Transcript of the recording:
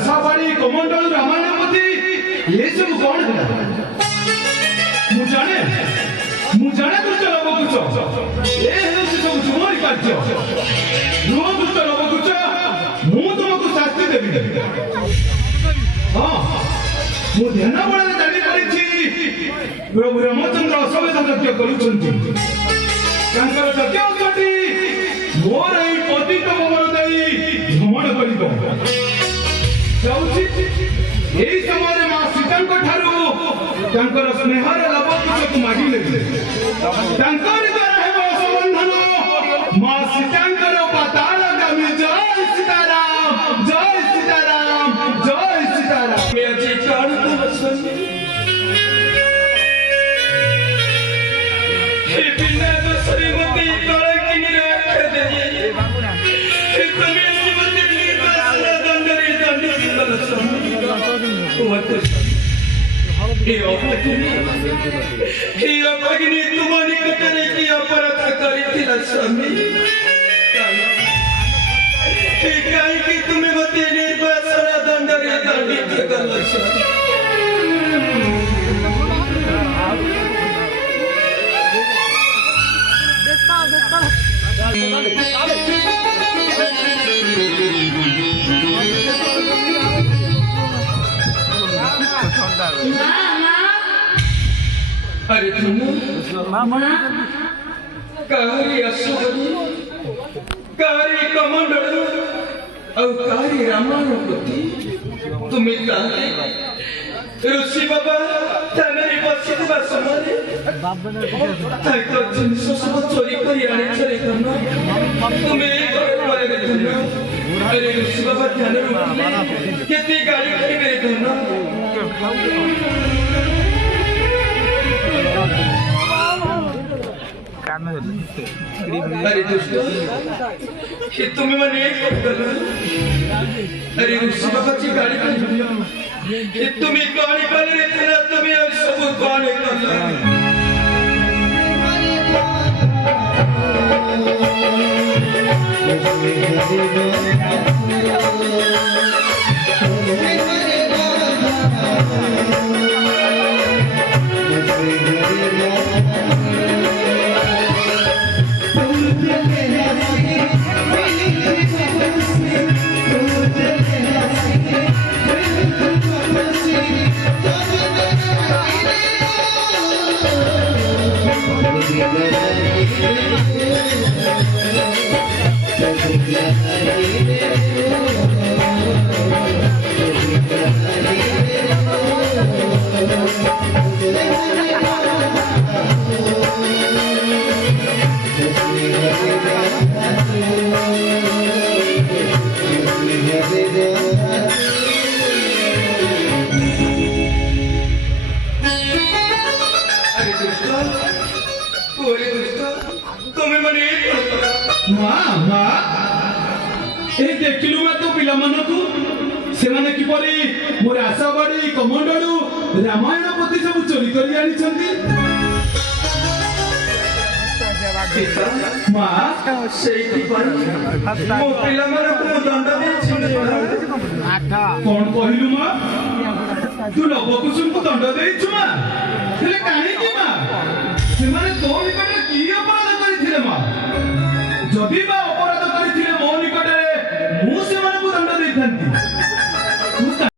आशावाड़ी कमंडल रामायणपति ये सब कौन है मुझे दुष्ट नवकुच ये सब तुमरी कार्य नुह दुष्ट नवकुच मु तुमको शास्ति देवी हाँ मु ध्यान बल जानी पारि प्रभु रामचंद्र अश्वमेध यज्ञ करुछन्ति मोर यही पतित पवन दे भ्रमण कर समय माँ सीता स्नेहर लाभ किसी मागिले असंबंधन माँ सीता पाताल गामी जय सीताराम जय सीताराम जय सीताराम तुम्हारी कटने की अपराध करी स्वामी कहीं तुम्हें बते निर्वासना दंडरे दंडित कर अरे तुम कारी अश्वनी कारी कमंडल और कारी रामायणपति तुम्हें कहते ऋषि बाबा तमेरी बसित समय जिनस सब चोरी कर आने चोरी करना तुम्हें अरे ऋषि बाबा ध्यान केते गाड़ी खड़ी मेरे करना अरे दोस्तों ये तुम्हें मैंने एक कर अरे ऋषि बाबा की गाड़ी कर ये तुम्हें गाड़ी कर रहे थे ना तुम्हें सब गाड़ी कर मोर आशावाड़ी कमंडलू रामायणपति सब चोरी कर कौन कहलु माँ तू लवकुसुम को दंड देइछु माँ कहीं तो निकट की अपराध कर माँ जदि बा